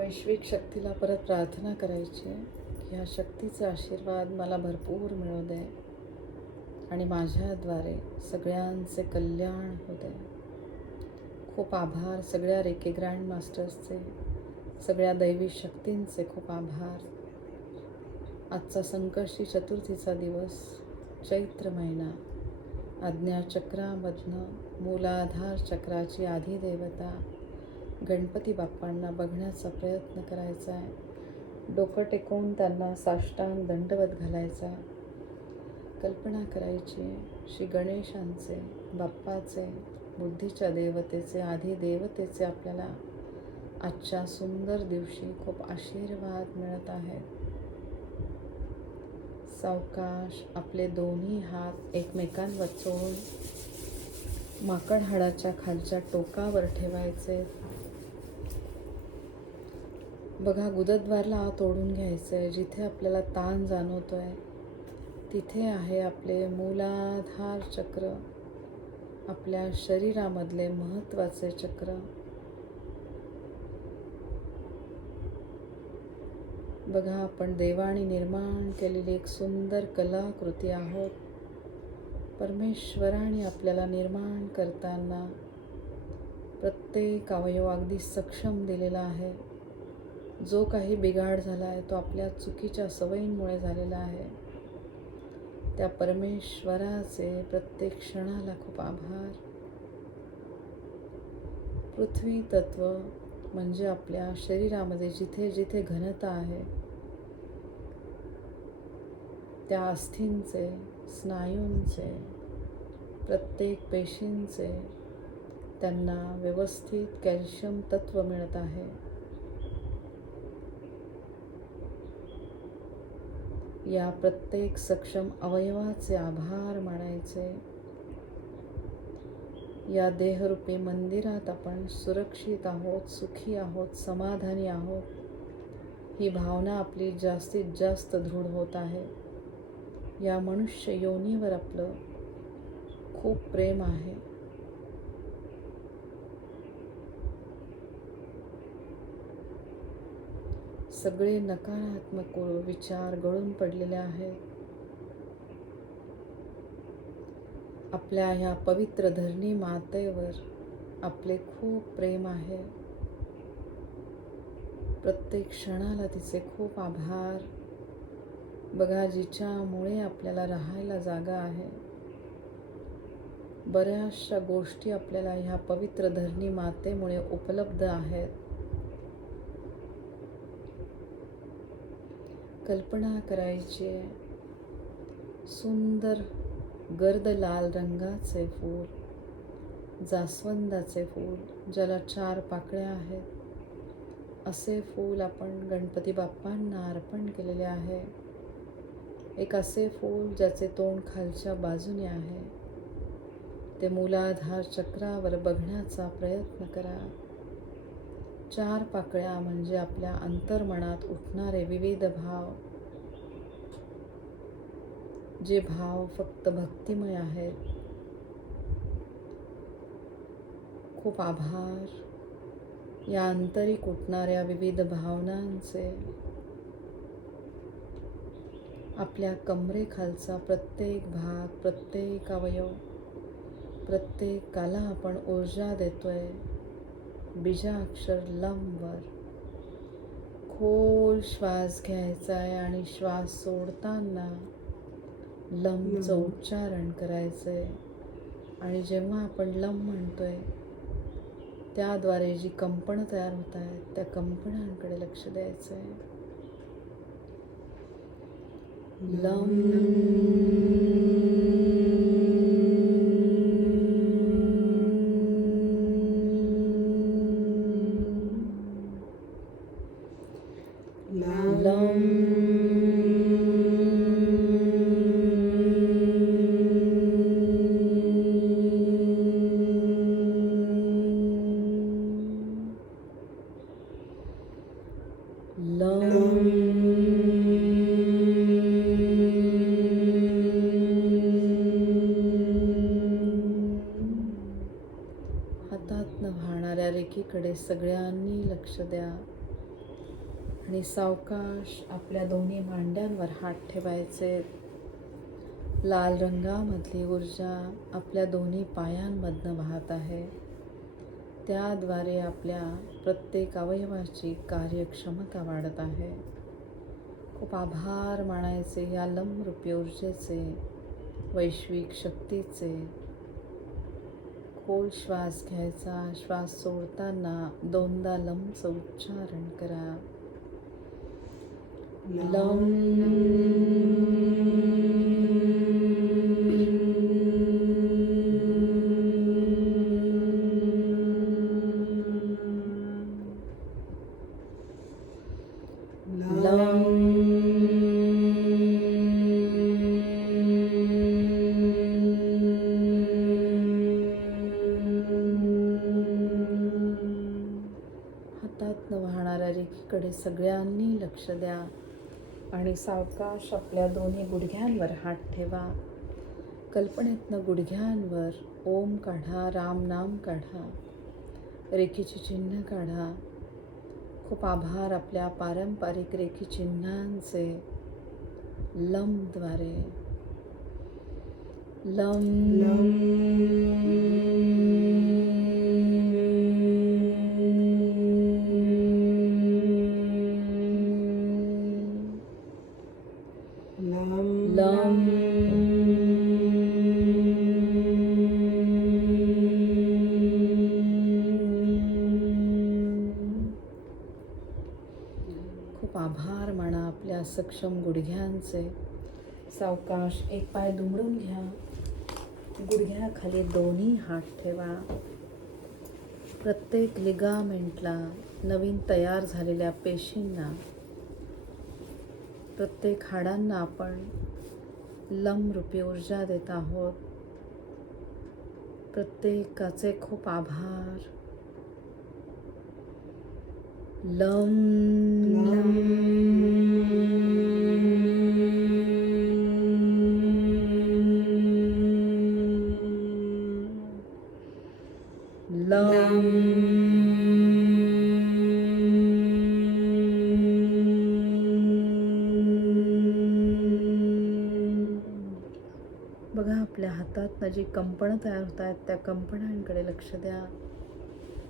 वैश्विक शक्तीला परत प्रार्थना करायची. आहे की ह्या शक्तीचा आशीर्वाद मला भरपूर मिळू दे आणि माझ्याद्वारे सगळ्यांचे कल्याण होऊ दे. खूप आभार सगळ्या रेके ग्रँड मास्टर्सचे सगळ्या दैवी शक्तींचे खूप आभार. आजचा संकष्टी चतुर्थीचा दिवस चैत्र महिना आज्ञाचक्रामधनं मूलाधार चक्राची आधिदेवता गणपती बाप्पांना बघण्याचा प्रयत्न करायचा आहे. डोकं टेकवून त्यांना साष्टांग दंडवत घालायचा आहे. कल्पना करायची श्री गणेशांचे बाप्पाचे बुद्धीच्या देवतेचे आधी देवतेचे आपल्याला आजच्या सुंदर दिवशी खूप आशीर्वाद मिळत आहेत सावकाश आपले दोन्ही हात एकमेकांवर चोळून माकड हाडाच्या खालच्या टोकावर ठेवायचे. बघा गुदद्वारला आत ओढून घ्यायचं आहे जिथे आपल्याला ताण जाणवतो आहे तिथे आहे आपले मूलाधार चक्र. आपल्या शरीरामधले महत्त्वाचे चक्र. बघा आपण देवाने निर्माण केलेली एक सुंदर कलाकृती आहोत. परमेश्वराने आपल्याला निर्माण करताना प्रत्येक अवयव अगदी सक्षम दिलेला आहे. जो काही बिघाड झाला आहे तो आपल्या चुकीच्या सवयींमुळे झालेला आहे. त्या परमेश्वराचे प्रत्येक क्षणाला खूप आभार. पृथ्वी तत्व म्हणजे आपल्या शरीरामध्ये जिथे जिथे घनता आहे त्या अस्थींचे स्नायूंचे प्रत्येक पेशींचे त्यांना व्यवस्थित कॅल्शियम तत्व मिळत आहे. या प्रत्येक सक्षम अवयवाचे आभार मानायचे. या देहरूपी मंदिरात आपण सुरक्षित आहोत सुखी आहोत समाधानी आहोत. ही भावना आपली जास्तीत जास्त दृढ होत आहे. या मनुष्य योनीवर आपलं खूप प्रेम आहे. सगळे नकारात्मक विचार गळून पडलेले आहेत. आपल्या ह्या पवित्र धरणी मातेवर आपले खूप प्रेम आहे. प्रत्येक क्षणाला तिचे खूप आभार. बघा जिच्यामुळे आपल्याला राहायला जागा आहे. बऱ्याचशा गोष्टी आपल्याला ह्या पवित्र धरणी मातेमुळे उपलब्ध आहेत. कल्पना करायची आहे. सुंदर गर्द लाल रंगाचे फूल जास्वंदाचे फूल ज्याला चार पाकळ्या आहेत. असे फूल आपण गणपती बाप्पांना अर्पण केलेले आहे. एक असे फूल ज्याचे तोंड खालच्या बाजूने आहे. ते मूलाधार चक्रावर बघण्याचा प्रयत्न करा. चार पाकळ्या म्हणजे आपल्या अंतर्मनात उठणारे विविध भाव. जे भाव फक्त भक्तिमय आहेत. खूप आभार. या आंतरिक उठणाऱ्या विविध भावनांचे. आपल्या कमरेखालचा प्रत्येक भाग प्रत्येक अवयव प्रत्येकाला आपण ऊर्जा देतोय. बीजाक्षर लंबवर खोल श्वास घ्यायचा आहे आणि श्वास सोडताना लमचं उच्चारण करायचं आहे आणि जेव्हा आपण लम म्हणतोय त्याद्वारे जी कंपनं तयार होत आहेत त्या कंपनांकडे लक्ष द्यायचं आहे हातातनं वाहणाऱ्या सगळ्यांनी लक्ष द्या. आणि सावकाश आपल्या दोन्ही मांड्यांवर हात ठेवायचे. लाल रंगामधली ऊर्जा आपल्या दोन्ही पायांमधनं वाहत आहे. त्याद्वारे आपल्या प्रत्येक अवयवाची कार्यक्षमता वाढत आहे. खूप आभार मानायचे या लमरूपी ऊर्जेचे वैश्विक शक्तीचे खोल श्वास घ्यायचा. श्वास सोडताना दोनदा लमचं उच्चारण करा. लम लक्ष द्या आणि सावकाश आपल्या दोन्ही गुडघ्यांवर हात ठेवा. कल्पनेतनं गुडघ्यांवर ओम काढा राम नाम काढा रेखीचे चिन्ह काढा. खूप आभार आपल्या पारंपरिक रेखी चिन्हांचे लमद्वारे लम लम सक्षम गुडघ्यांचे सावकाश एक पाय दुमडून घ्या. गुडघ्याखाली दोन्ही हात ठेवा. प्रत्येक लिगामेंटला नवीन तयार झालेल्या पेशींना प्रत्येक हाडांना आपण लमरूपी ऊर्जा देत आहोत. प्रत्येकाचे खूप आभार. लम बघा आपल्या हातातनं जी कंपनं तयार होत आहेत त्या कंपनांकडे लक्ष द्या.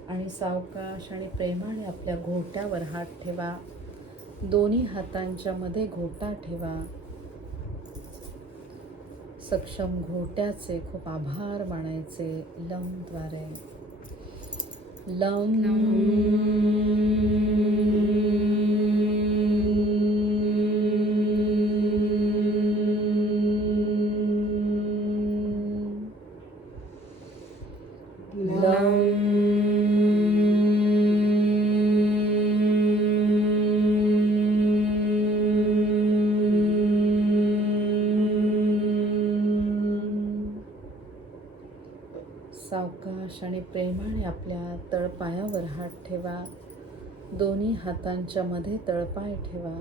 आणि सावकाश आणि प्रेमाने आपल्या घोट्यावर हात ठेवा. दोन्ही हातांच्या मध्ये घोटा ठेवा. सक्षम घोट्याचे खूप आभार मानायचे लमद्वारे. लम सावकाश आणि प्रेमाने आपल्या तळपायावर हात ठेवा. दोन्ही हातांच्या मध्ये तळपाय ठेवा.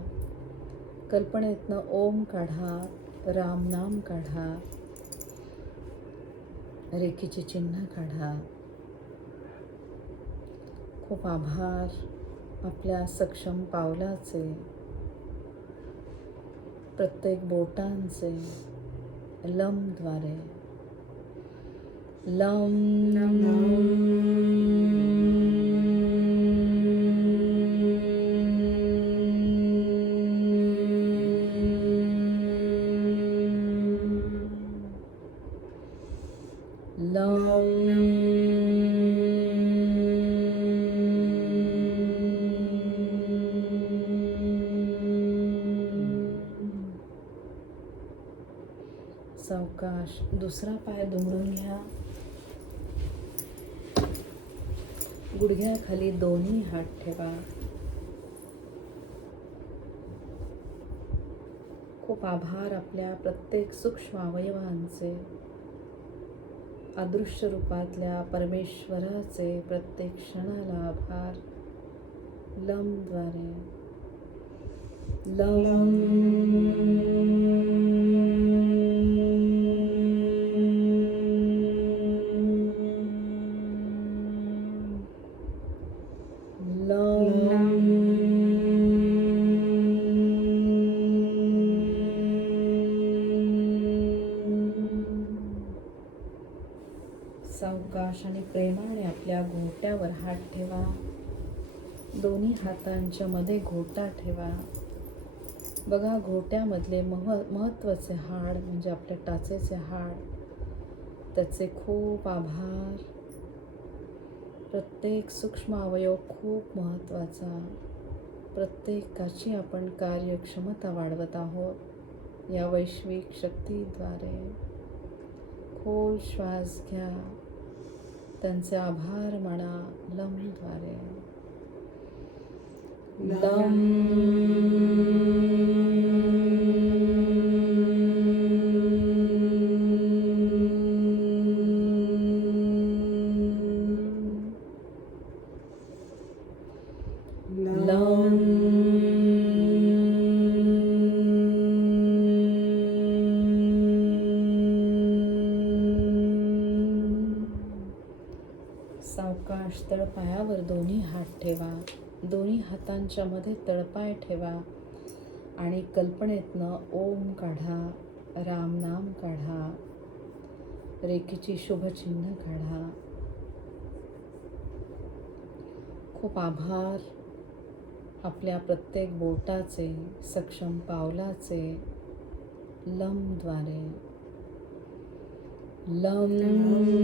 कल्पनेतनं ओम काढा राम नाम काढा. रेखीचे चिन्ह काढा. खूप आभार आपल्या सक्षम पावलाचे प्रत्येक बोटांचे लमद्वारे लम। लम। सावकाश दुसरा पाय दुमडून घ्या. गुडघ्याखाली दोन्ही हात ठेवा. खूप आभार आपल्या प्रत्येक सूक्ष्म अवयवांचे. अदृश्य रूपातल्या परमेश्वराचे प्रत्येक क्षणाला आभार. लमद्वारे. लम. सावकाश आणि प्रेमाने आपल्या घोट्यावर हात ठेवा. दोन्ही हातांच्या मध्ये घोटा ठेवा. बघा घोट्यामधले मह महत्त्वाचे हाड म्हणजे आपल्या टाचेचे हाड. त्याचे खूप आभार. प्रत्येक सूक्ष्म अवयव खूप महत्त्वाचा प्रत्येकाची आपण कार्यक्षमता वाढवत आहोत या वैश्विक शक्तीद्वारे. खोल श्वास घ्या. त्यांचे आभार म्हणा लमद्वारे सावकाश तळपायावर दोन्ही हात ठेवा. दोन्ही हातांच्या मध्ये तळपाय ठेवा आणि कल्पनेतनं ओम काढा राम नाम काढा रेखीची शुभचिन्ह काढा. खूप आभार. आपल्या प्रत्येक बोटाचे सक्षम पावलाचे लमद्वारे लम.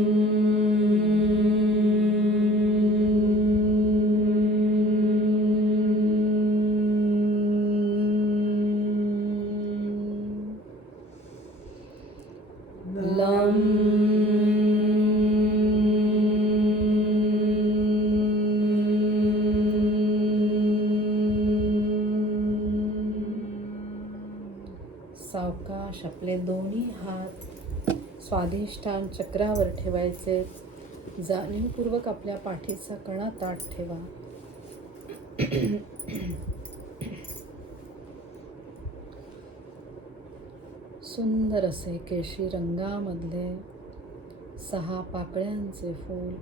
सावकाश आपले दोन्ही हात स्वाधिष्ठान चक्रावर ठेवायचे. जाणीवपूर्वक आपल्या पाठीचा कणा ताट ठेवा. सुंदर असे केशी रंगामधले सहा पाकळ्यांचे फूल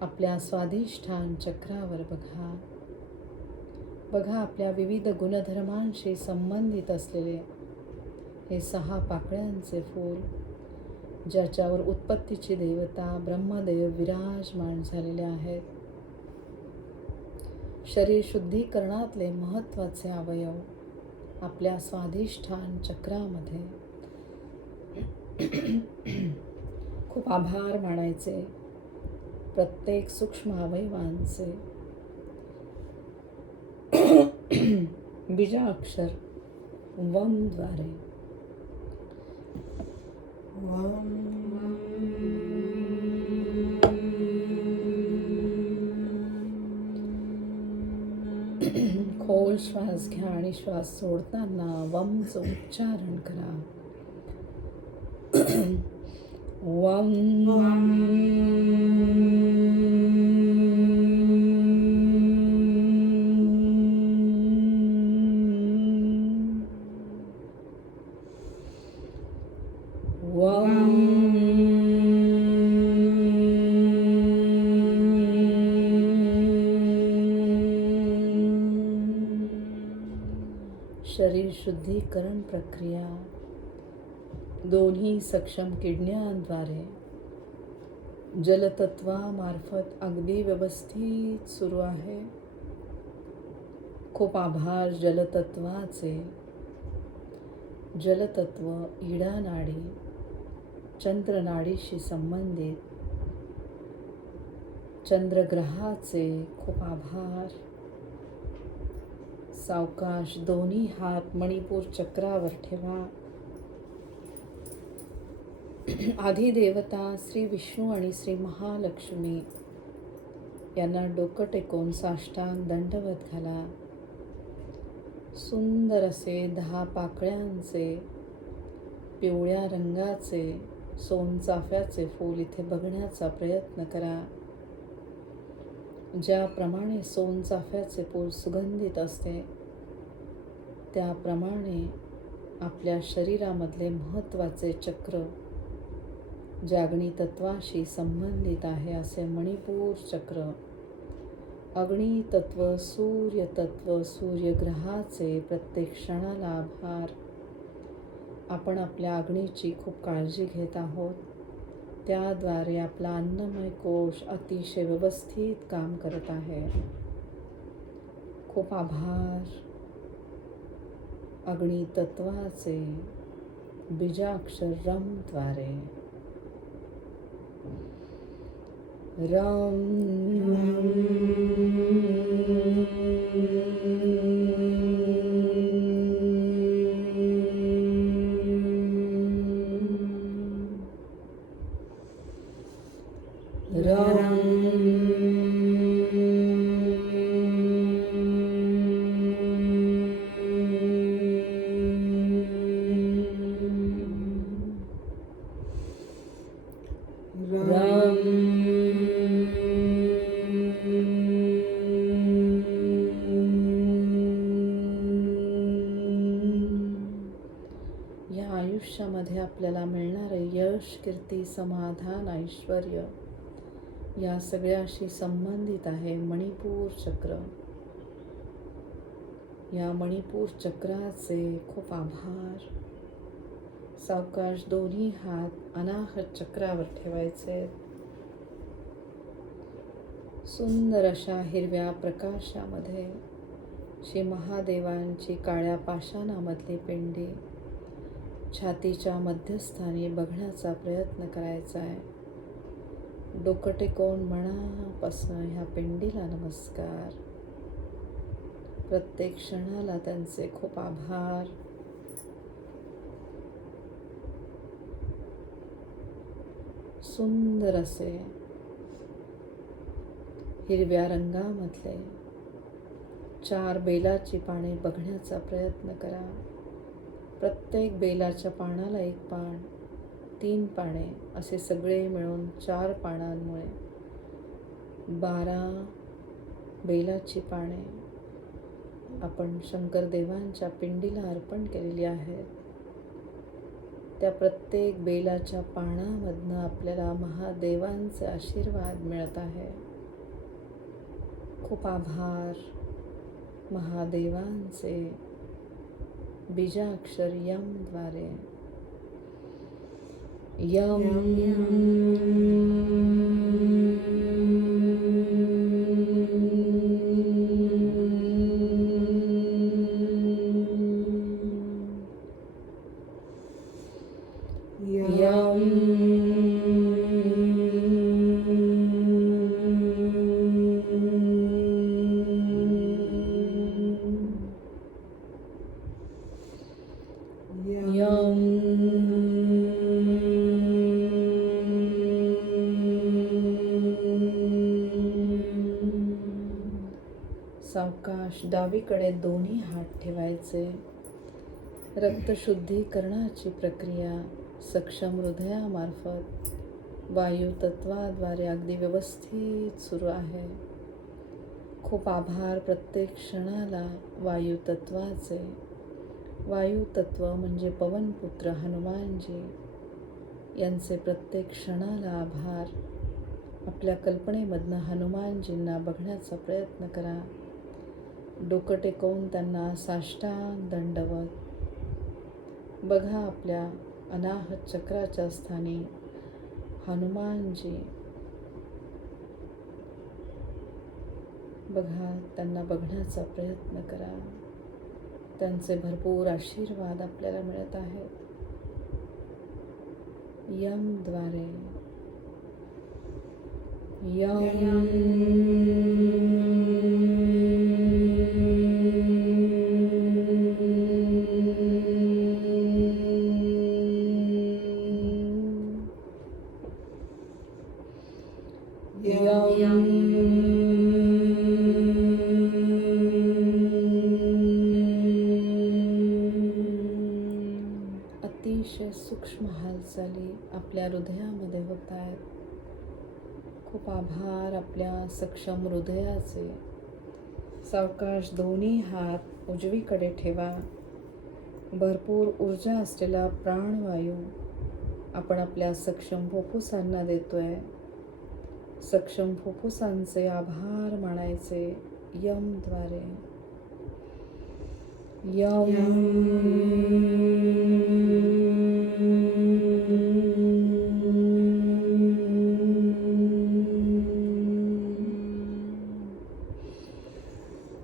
आपल्या स्वाधिष्ठान चक्रावर बघा. बघा आपल्या विविध गुणधर्मांशी संबंधित असलेले हे सहा पाकळ्यांचे फूल ज्याच्यावर उत्पत्तीची देवता ब्रह्मदेव विराजमान झालेले आहेत. शरीर शुद्धीकरणातले महत्त्वाचे अवयव आपल्या स्वाधिष्ठान चक्रामध्ये. खूप आभार मानायचे प्रत्येक सूक्ष्म अवयवांचे. बीजा अक्षर वमद्वारे खोल श्वास घ्या आणि श्वास सोडताना वमचं उच्चारण करा वम शरीर शुद्धीकरण प्रक्रिया. दोन्ही सक्षम किडण्यांद्वारे जलतत्वामार्फत अगदी व्यवस्थित सुरू आहे. खूप आभार जलतत्वाचे. जलतत्व इडा नाडी चंद्रनाडीशी संबंधित. चंद्रग्रहाचे खूप आभार. सावकाश दोन्ही हात मणिपूर चक्रावर ठेवा. आधी देवता श्री विष्णू आणि श्री महालक्ष्मी यांना डोकं टेकून साष्टांग दंडवत घाला. सुंदर असे दहा पाकळ्यांचे पिवळ्या रंगाचे सोनचाफ्याचे फूल इथे बघण्याचा प्रयत्न करा. ज्याप्रमाणे सोनचाफ्याचे फूल सुगंधित असते त्याप्रमाणे आपल्या शरीरामधले महत्त्वाचे चक्र जागणी तत्वाशी संबंधित आहे असे मणिपूर चक्र. अग्नितत्व सूर्यतत्व सूर्यग्रहाचे प्रत्येक क्षणाला आभार आपण आपल्या अग्नीची खूप काळजी घेत आहोत. त्याद्वारे आपला अन्नमय कोश अतिशय व्यवस्थित काम करत आहे. खूप आभार. अग्नी तत्वाचे बीजाक्षर रमद्वारे रम. कीर्ती समाधान ऐश्वर या सगळ्याशी संबंधित आहे मणिपूर चक्र. या मणिपूर चक्राचे खूप आभार. सावकाश दोन्ही हात अनाहत चक्रावर ठेवायचे. सुंदर अशा हिरव्या प्रकाशामध्ये श्री महादेवांची काळ्या पाषाणामधली पिंडी छातीच्या मध्यस्थानी बघण्याचा प्रयत्न करायचा आहे. डोकं टेकवून मनापासून ह्या पिंडीला नमस्कार. प्रत्येक क्षणाला त्यांचे खूप आभार. सुंदर असे हिरव्या रंगामधले चार बेलाची पाने बघण्याचा प्रयत्न करा. प्रत्येक बेलाच्या पानाला एक पान तीन पाने असे सगळे मिळून चार पानांमुळे. बारा बेलाची पाने. आपण शंकरदेवांच्या पिंडीला अर्पण केलेली आहेत. त्या प्रत्येक बेलाच्या पानामधनं आपल्याला महादेवांचे आशीर्वाद मिळत आहे. खूप आभार महादेवांचे. बीजाक्षर यमद्वारे यम डावीकडे दोन्ही हात ठेवायचे. रक्तशुद्धीकरणाची प्रक्रिया सक्षम हृदयामार्फत वायू तत्वाद्वारे अगदी व्यवस्थित सुरू आहे. खूप आभार प्रत्येक क्षणाला वायू तत्वाचे वायू तत्व म्हणजे पवनपुत्र हनुमानजी. यांचे प्रत्येक क्षणाला आभार. आपल्या कल्पनेमधनं हनुमानजींना बघण्याचा प्रयत्न करा. डोकं टेकवून त्यांना साष्टांग दंडवत. बघा आपल्या अनाहत चक्राच्या स्थानी हनुमानजी. बघा त्यांना बघण्याचा प्रयत्न करा. त्यांचे भरपूर आशीर्वाद आपल्याला मिळत आहेत. यमद्वारे यम. हालचाली आपल्या हृदयामध्ये होत आहेत. खूप आभार आपल्या सक्षम हृदयाचे. सावकाश दोन्ही हात उजवीकडे ठेवा. भरपूर ऊर्जा असलेला प्राणवायू आपण आपल्या सक्षम फुफ्फुसांना देतोय. सक्षम फुफ्फुसांचे आभार मानायचे यमद्वारे यम.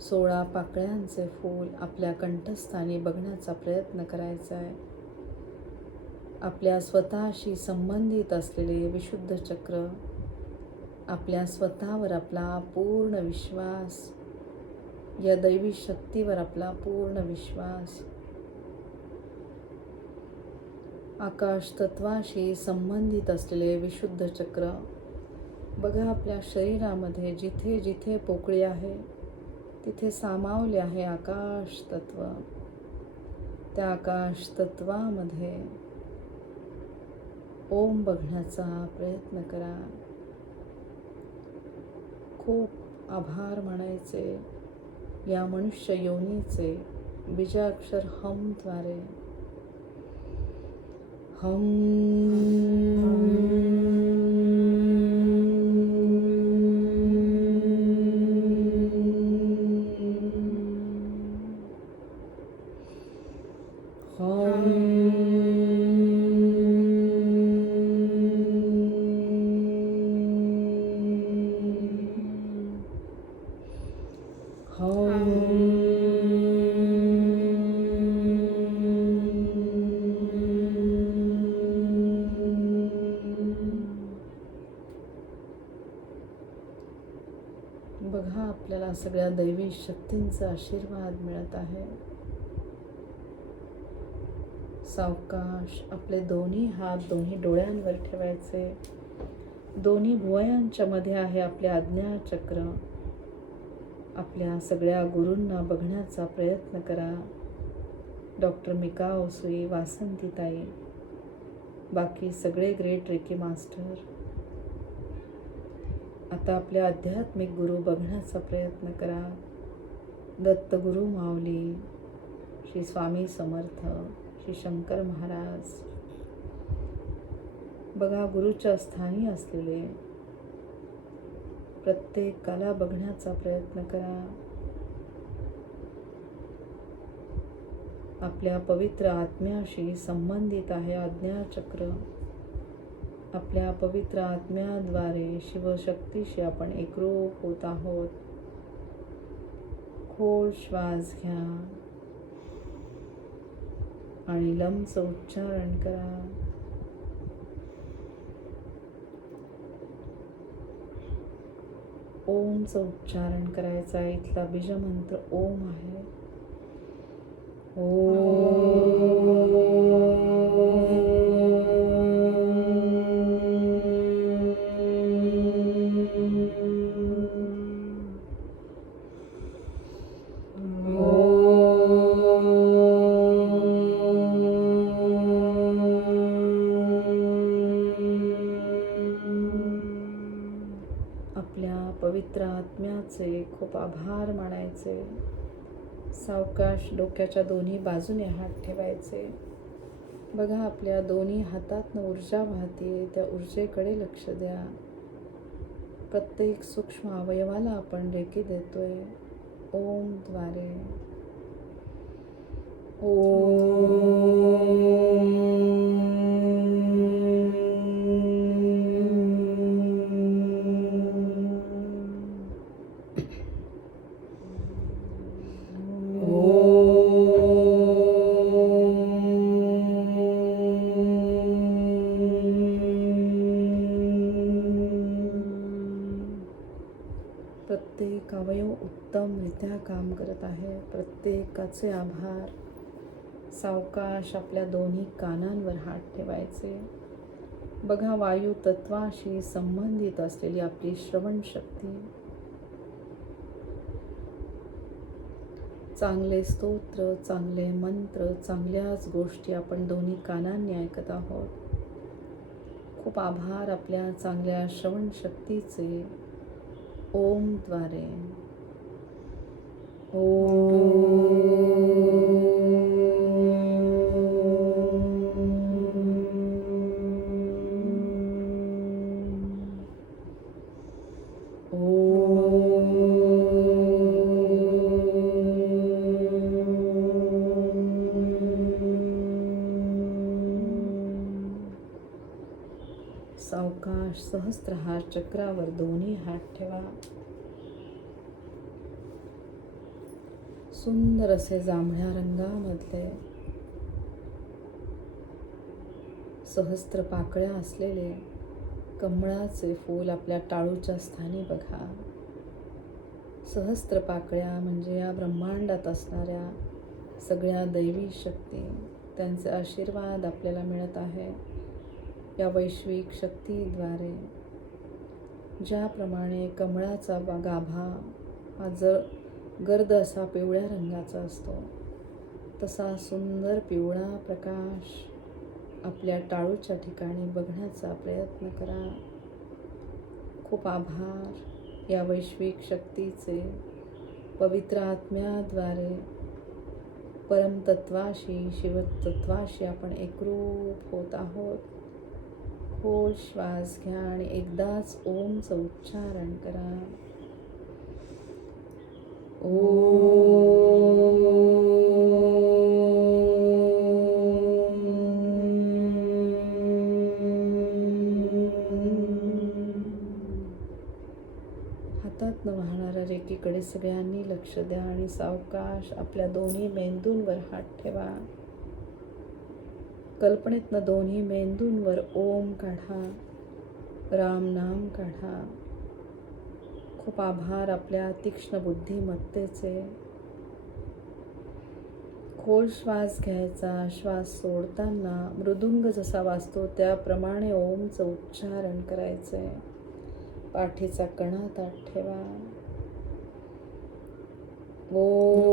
सोळा पाकळ्यांचे फूल आपल्या कंठस्थानी बघण्याचा प्रयत्न करायचा आहे. आपल्या स्वतःशी संबंधित असलेले विशुद्ध चक्र आपल्या स्वतःवर आपला पूर्ण विश्वास या दैवी शक्तीवर आपला पूर्ण विश्वास. आकाश तत्वाशी संबंधित असलेले विशुद्ध चक्र बघा आपल्या शरीरामध्ये जिथे जिथे पोकळी आहे तिथे सामावले आहे आकाश तत्व. त्या आकाश तत्वामध्ये ओम बघण्याचा प्रयत्न करा. खूप आभार म्हणायचे या मनुष्य योनीचे बीजाक्षर हमद्वारे हम. आपल्याला सगळ्या दैवी शक्तींचा आशीर्वाद मिळत आहे. सावकाश आपले दोन्ही हात दोन्ही डोळ्यांवर ठेवायचे. दोन्ही भुवयांच्या मध्ये आहे आपले आज्ञाचक्र आपल्या सगळ्या गुरूंना बघण्याचा प्रयत्न करा. डॉक्टर मिका ओसुई वासंतीताई. बाकी सगळे ग्रेट रेकी मास्टर. आता आपल्या आध्यात्मिक गुरु बघण्याचा प्रयत्न करा. दत्तगुरु माऊली श्री स्वामी समर्थ श्री शंकर महाराज. बघा गुरुच्या स्थानी असलेले प्रत्येकाला बघण्याचा प्रयत्न करा. आपल्या पवित्र आत्म्याशी संबंधित आहे आज्ञाचक्र. आपल्या पवित्र आत्म्याद्वारे शिवशक्तीशी आपण एकरूप होत आहोत. खोल श्वास घ्या आणि लमचं उच्चारण करा. ओमचं उच्चारण करायचं आहे. इथला बीजमंत्र ओम आहे. आपल्या पवित्र आत्म्याचे खूप आभार मानायचे. सावकाश डोक्याच्या दोन्ही बाजूने हात ठेवायचे. बघा आपल्या दोन्ही हातातनं ऊर्जा वाहते त्या ऊर्जेकडे लक्ष द्या. प्रत्येक सूक्ष्म अवयवाला आपण रेकी देतोय. ओमद्वारे ओम. सावकाश आपल्या दोन्ही कानांवर हात ठेवायचे. बघा वायू तत्वाशी संबंधित असलेली आपली श्रवण शक्ती. चांगले स्तोत्र चांगले मंत्र चांगल्याच गोष्टी आपण दोन्ही कानांनी ऐकत आहोत. खूप आभार आपल्या चांगल्या श्रवण शक्तीचे. ओमद्वारे ओम. सहस्त्रहार चक्रावर दोन्ही हात ठेवा. सुंदर असे जांभळ्या रंगामधले सहस्त्र पाकळ्या असलेले कमळाचे फूल आपल्या टाळूच्या स्थानी बघा. सहस्त्र पाकळ्या म्हणजे या ब्रह्मांडात असणाऱ्या सगळ्या दैवी शक्ती. त्यांचे आशीर्वाद आपल्याला मिळत आहे. या वैश्विक शक्तीद्वारे ज्याप्रमाणे कमळाचा बा- गाभा हा जर गर्द असा पिवळ्या रंगाचा असतो तसा सुंदर पिवळा प्रकाश आपल्या टाळूच्या ठिकाणी बघण्याचा प्रयत्न करा. खूप आभार या वैश्विक शक्तीचे पवित्र आत्म्याद्वारे. परमतत्वाशी शिवतत्वाशी आपण एकरूप होत आहोत. खोल श्वास घ्या आणि एकदाच ओमचं उच्चारण करा. हातात न वाहणाऱ्या रेकीकडे सगळ्यांनी लक्ष द्या आणि सावकाश आपल्या दोन्ही मेंदूंवर हात ठेवा. कल्पनेतनं दोन्ही मेंदूंवर ओम काढा राम नाम काढा. खूप आभार आपल्या तीक्ष्ण बुद्धिमत्तेचे. खोल श्वास घ्यायचा श्वास सोडताना मृदुंग जसा वाजतो त्याप्रमाणे ओमचं उच्चारण करायचंय. पाठीचा कणा ताट ठेवा. ओ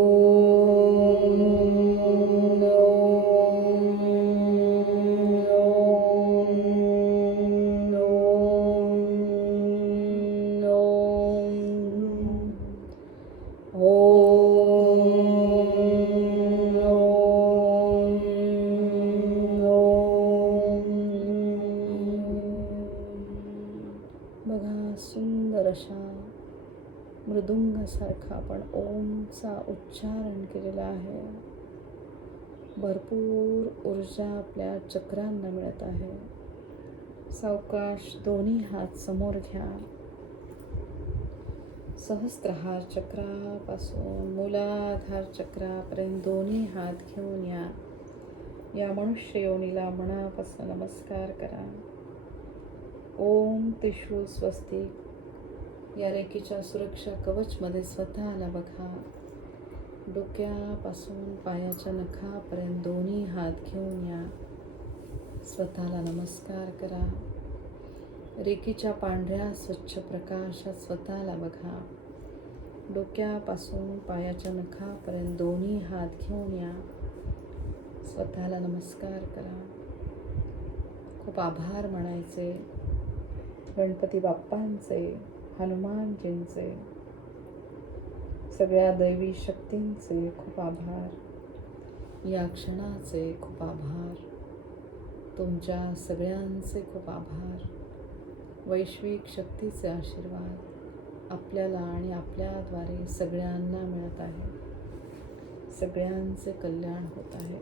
मृदुंगासारखा आपण ओमचा उच्चारण केलेला आहे. भरपूर ऊर्जा आपल्या चक्रांना मिळत आहे. सावकाश दोन्ही हात समोर घ्या. सहस्त्रहार चक्रापासून मूलाधार चक्रापर्यंत दोन्ही हात घेऊन या. या मनुष्य योनीला मनापासून नमस्कार करा. ओम त्रिशू स्वस्तिक या रेखीच्या सुरक्षा कवचमध्ये स्वतःला बघा. डोक्यापासून पायाच्या नखापर्यंत दोन्ही हात घेऊन या. स्वतःला नमस्कार करा. रेखीच्या पांढऱ्या स्वच्छ प्रकाशात स्वतःला बघा. डोक्यापासून पायाच्या नखापर्यंत दोन्ही हात घेऊन या. स्वतःला नमस्कार करा. खूप आभार म्हणायचे. गणपती बाप्पांचे. हनुमानजींचे सगळ्या दैवी शक्तींचे खूप आभार. या क्षणाचे खूप आभार. तुमच्या सगळ्यांचे खूप आभार. वैश्विक शक्तीचे आशीर्वाद आपल्याला आणि आपल्याद्वारे सगळ्यांना मिळत आहे. सगळ्यांचे कल्याण होत आहे.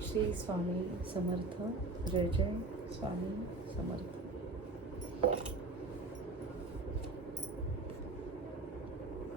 श्री स्वामी समर्थ. जय जय स्वामी समर्थ.